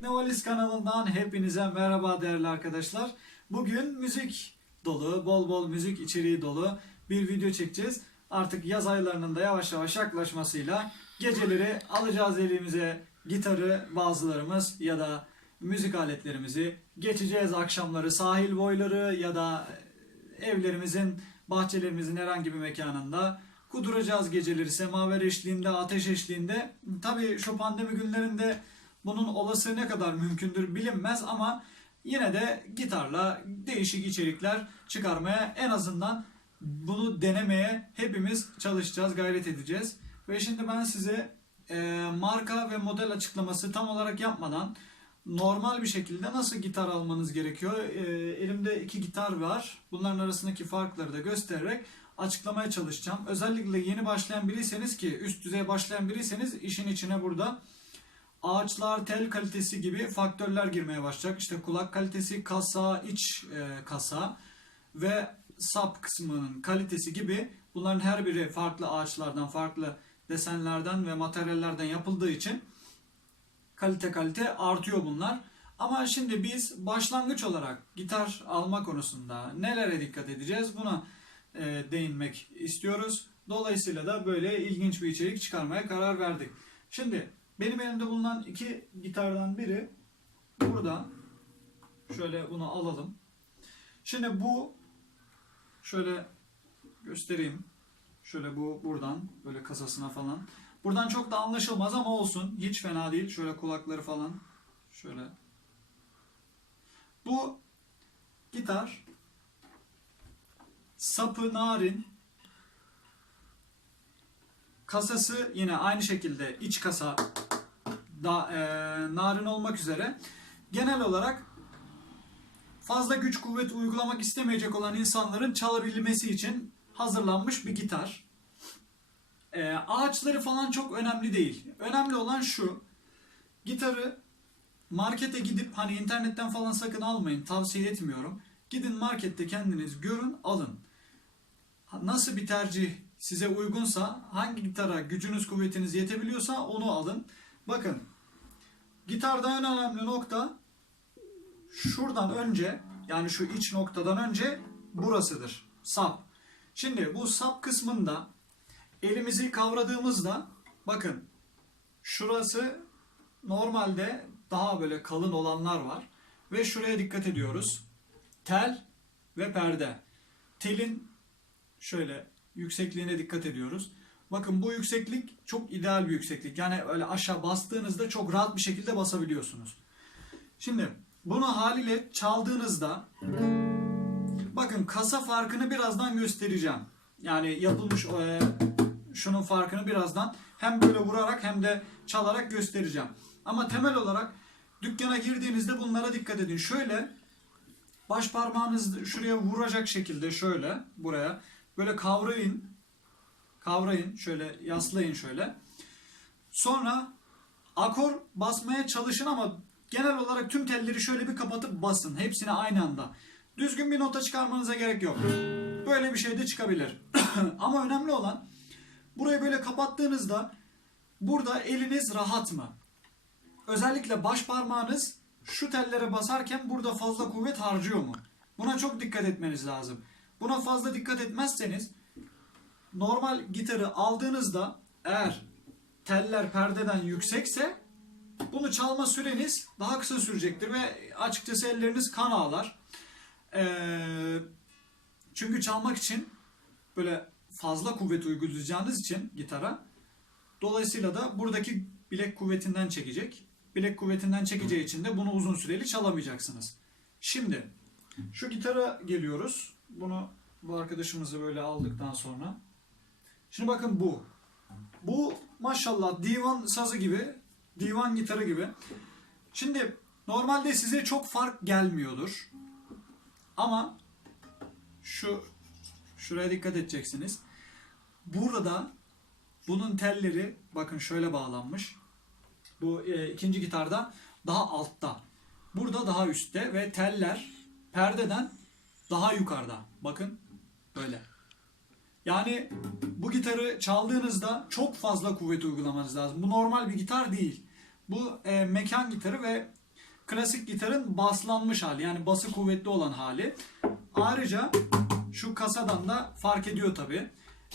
Teknovalis kanalından hepinize merhaba değerli arkadaşlar. Bugün müzik dolu, bol bol müzik içeriği dolu bir video çekeceğiz. Artık yaz aylarının da yavaş yavaş yaklaşmasıyla geceleri alacağız elimize gitarı bazılarımız ya da müzik aletlerimizi geçeceğiz akşamları sahil boyları ya da evlerimizin, bahçelerimizin herhangi bir mekanında kuduracağız geceleri semaver eşliğinde, ateş eşliğinde. Tabii şu pandemi günlerinde bunun olası ne kadar mümkündür bilinmez ama yine de gitarla değişik içerikler çıkarmaya en azından bunu denemeye hepimiz çalışacağız, gayret edeceğiz. Ve şimdi ben size e, marka ve model açıklaması tam olarak yapmadan normal bir şekilde nasıl gitar almanız gerekiyor? E, elimde iki gitar var. Bunların arasındaki farkları da göstererek açıklamaya çalışacağım. Özellikle yeni başlayan biriyseniz ki üst düzey başlayan biriyseniz işin içine burada ağaçlar, tel kalitesi gibi faktörler girmeye başlayacak. İşte kulak kalitesi, kasa, iç e, kasa ve sap kısmının kalitesi gibi bunların her biri farklı ağaçlardan, farklı desenlerden ve materyallerden yapıldığı için kalite kalite artıyor bunlar. Ama şimdi biz başlangıç olarak gitar alma konusunda nelere dikkat edeceğiz buna e, değinmek istiyoruz. Dolayısıyla da böyle ilginç bir içerik çıkarmaya karar verdik. Şimdi benim elimde bulunan iki gitardan biri burada. Şöyle bunu alalım. Şimdi bu şöyle göstereyim. Şöyle bu buradan böyle kasasına falan. Buradan çok da anlaşılmaz ama olsun. Hiç fena değil. Şöyle kulakları falan. Şöyle. Bu gitar sapı narin kasası yine aynı şekilde iç kasa da e, narin olmak üzere genel olarak fazla güç kuvvet uygulamak istemeyecek olan insanların çalabilmesi için hazırlanmış bir gitar. E, ağaçları falan çok önemli değil. Önemli olan şu. Gitarı markete gidip hani internetten falan sakın almayın. Tavsiye etmiyorum. Gidin markette kendiniz görün, alın. Nasıl bir tercih size uygunsa, hangi gitara gücünüz kuvvetiniz yetebiliyorsa onu alın. Bakın, gitarda en önemli nokta şuradan önce, yani şu iç noktadan önce burasıdır. Sap. Şimdi bu sap kısmında elimizi kavradığımızda bakın şurası normalde daha böyle kalın olanlar var ve şuraya dikkat ediyoruz. Tel ve perde. Telin şöyle yüksekliğine dikkat ediyoruz. Bakın bu yükseklik çok ideal bir yükseklik. Yani öyle aşağı bastığınızda çok rahat bir şekilde basabiliyorsunuz. Şimdi bunu haliyle çaldığınızda bakın kasa farkını birazdan göstereceğim. Yani yapılmış e, şunun farkını birazdan hem böyle vurarak hem de çalarak göstereceğim. Ama temel olarak dükkana girdiğinizde bunlara dikkat edin. Şöyle baş parmağınız şuraya vuracak şekilde şöyle buraya böyle kavrayın. Kavrayın şöyle yaslayın şöyle. Sonra akor basmaya çalışın ama genel olarak tüm telleri şöyle bir kapatıp basın. Hepsini aynı anda. Düzgün bir nota çıkarmanıza gerek yok. Böyle bir şey de çıkabilir. ama önemli olan burayı böyle kapattığınızda burada eliniz rahat mı? Özellikle baş parmağınız şu tellere basarken burada fazla kuvvet harcıyor mu? Buna çok dikkat etmeniz lazım. Buna fazla dikkat etmezseniz normal gitarı aldığınızda eğer teller perdeden yüksekse bunu çalma süreniz daha kısa sürecektir ve açıkçası elleriniz kan ağlar. Ee, çünkü çalmak için böyle fazla kuvvet uygulayacağınız için gitara dolayısıyla da buradaki bilek kuvvetinden çekecek. Bilek kuvvetinden çekeceği için de bunu uzun süreli çalamayacaksınız. Şimdi şu gitara geliyoruz. Bunu bu arkadaşımızı böyle aldıktan sonra. Şimdi bakın bu. Bu maşallah divan sazı gibi, divan gitarı gibi. Şimdi normalde size çok fark gelmiyordur. Ama şu şuraya dikkat edeceksiniz. Burada bunun telleri bakın şöyle bağlanmış. Bu e, ikinci gitarda daha altta. Burada daha üstte ve teller perdeden daha yukarıda. Bakın böyle. Yani bu gitarı çaldığınızda çok fazla kuvvet uygulamanız lazım. Bu normal bir gitar değil. Bu e, mekan gitarı ve klasik gitarın baslanmış hali yani bası kuvvetli olan hali. Ayrıca şu kasadan da fark ediyor tabi.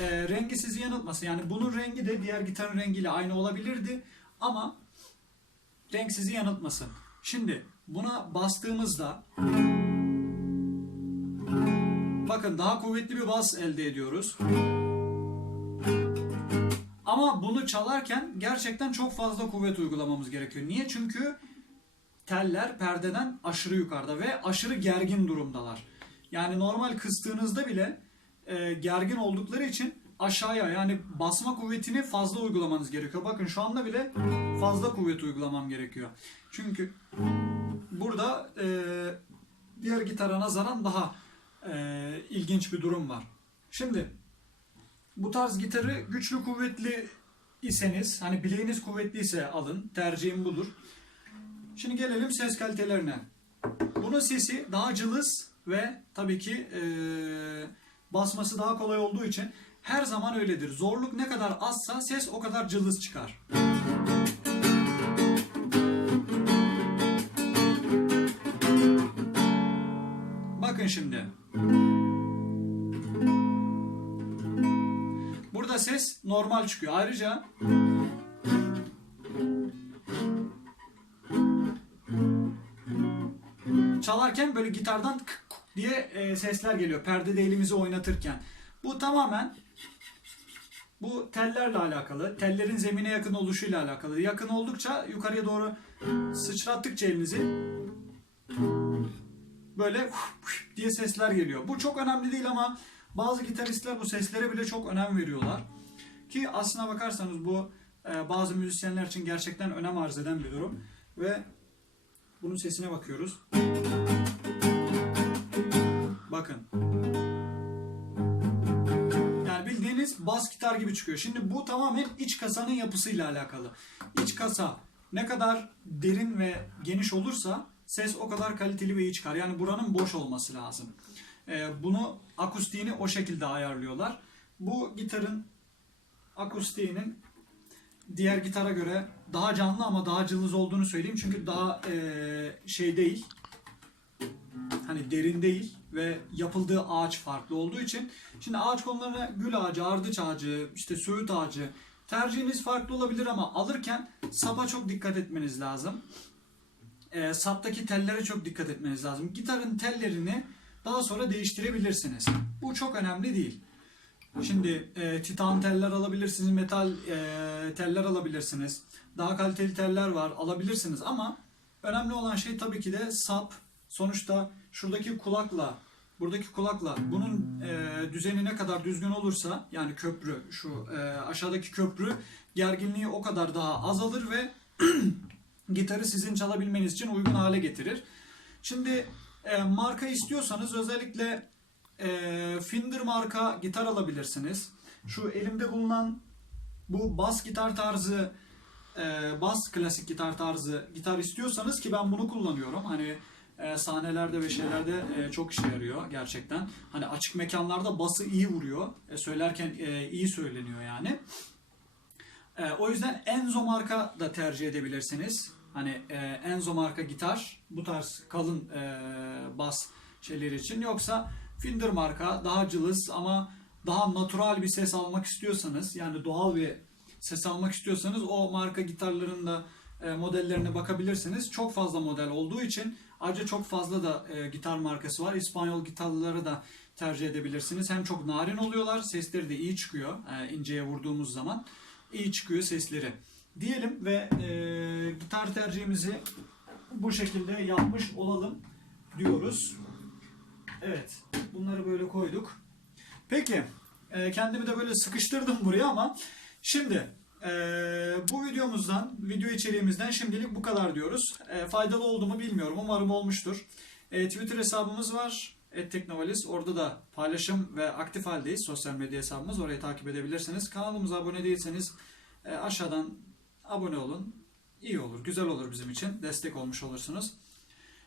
rengi sizi yanıltmasın. Yani bunun rengi de diğer gitarın rengiyle aynı olabilirdi. Ama renk sizi yanıltmasın. Şimdi buna bastığımızda bakın daha kuvvetli bir bas elde ediyoruz. Ama bunu çalarken gerçekten çok fazla kuvvet uygulamamız gerekiyor. Niye? Çünkü teller perdeden aşırı yukarıda ve aşırı gergin durumdalar. Yani normal kıstığınızda bile e, gergin oldukları için aşağıya yani basma kuvvetini fazla uygulamanız gerekiyor. Bakın şu anda bile fazla kuvvet uygulamam gerekiyor. Çünkü burada e, diğer gitara nazaran daha e, ilginç bir durum var. Şimdi bu tarz gitarı güçlü kuvvetli iseniz hani bileğiniz kuvvetliyse alın. Tercihim budur. Şimdi gelelim ses kalitelerine. Bunun sesi daha cılız ve tabii ki e, basması daha kolay olduğu için her zaman öyledir. Zorluk ne kadar azsa ses o kadar cılız çıkar. Şimdi. Burada ses normal çıkıyor. Ayrıca çalarken böyle gitardan kık kuk diye e, sesler geliyor. Perdede elimizi oynatırken. Bu tamamen bu tellerle alakalı. Tellerin zemine yakın oluşuyla alakalı. Yakın oldukça yukarıya doğru sıçrattıkça elinizi böyle diye sesler geliyor. Bu çok önemli değil ama bazı gitaristler bu seslere bile çok önem veriyorlar. Ki aslına bakarsanız bu e, bazı müzisyenler için gerçekten önem arz eden bir durum. Ve bunun sesine bakıyoruz. Bakın. Yani bildiğiniz bas gitar gibi çıkıyor. Şimdi bu tamamen iç kasanın yapısıyla alakalı. İç kasa ne kadar derin ve geniş olursa ses o kadar kaliteli ve iyi çıkar. Yani buranın boş olması lazım. Ee, bunu akustiğini o şekilde ayarlıyorlar. Bu gitarın akustiğinin diğer gitara göre daha canlı ama daha cılız olduğunu söyleyeyim. Çünkü daha e, şey değil. Hani derin değil ve yapıldığı ağaç farklı olduğu için. Şimdi ağaç konularına gül ağacı, ardıç ağacı, işte söğüt ağacı tercihiniz farklı olabilir ama alırken sapa çok dikkat etmeniz lazım. E, saptaki tellere çok dikkat etmeniz lazım. Gitarın tellerini daha sonra değiştirebilirsiniz. Bu çok önemli değil. Şimdi e, titan teller alabilirsiniz, metal e, teller alabilirsiniz. Daha kaliteli teller var, alabilirsiniz ama önemli olan şey tabii ki de sap. Sonuçta şuradaki kulakla, buradaki kulakla bunun e, düzeni ne kadar düzgün olursa yani köprü, şu e, aşağıdaki köprü gerginliği o kadar daha azalır ve gitarı sizin çalabilmeniz için uygun hale getirir. Şimdi e, marka istiyorsanız özellikle e, Fender marka gitar alabilirsiniz. Şu elimde bulunan bu bas gitar tarzı e, bas klasik gitar tarzı gitar istiyorsanız ki ben bunu kullanıyorum. Hani e, sahnelerde ve şeylerde e, çok işe yarıyor gerçekten. Hani açık mekanlarda bası iyi vuruyor. E, söylerken e, iyi söyleniyor yani. E, o yüzden Enzo marka da tercih edebilirsiniz. Hani e, Enzo marka gitar bu tarz kalın e, bas şeyleri için. Yoksa Fender marka daha cılız ama daha natural bir ses almak istiyorsanız yani doğal bir ses almak istiyorsanız o marka gitarların da e, modellerine bakabilirsiniz. Çok fazla model olduğu için ayrıca çok fazla da e, gitar markası var. İspanyol gitarları da tercih edebilirsiniz. Hem çok narin oluyorlar, sesleri de iyi çıkıyor e, inceye vurduğumuz zaman. iyi çıkıyor sesleri. Diyelim ve e, gitar tercihimizi bu şekilde yapmış olalım diyoruz. Evet, bunları böyle koyduk. Peki, e, kendimi de böyle sıkıştırdım buraya ama şimdi e, bu videomuzdan, video içeriğimizden şimdilik bu kadar diyoruz. E, faydalı oldu mu bilmiyorum, umarım olmuştur. E, Twitter hesabımız var, @teknovalis. Orada da paylaşım ve aktif haldeyiz. Sosyal medya hesabımız, orayı takip edebilirsiniz. Kanalımıza abone değilseniz e, aşağıdan abone olun. İyi olur, güzel olur bizim için. Destek olmuş olursunuz.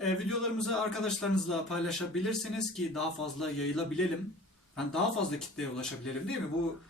E, videolarımızı arkadaşlarınızla paylaşabilirsiniz ki daha fazla yayılabilelim. Yani daha fazla kitleye ulaşabilelim değil mi? Bu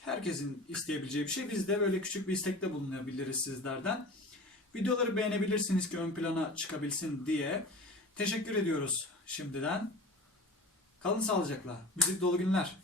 herkesin isteyebileceği bir şey. Biz de böyle küçük bir istekte bulunabiliriz sizlerden. Videoları beğenebilirsiniz ki ön plana çıkabilsin diye. Teşekkür ediyoruz şimdiden. Kalın sağlıcakla. Müzik dolu günler.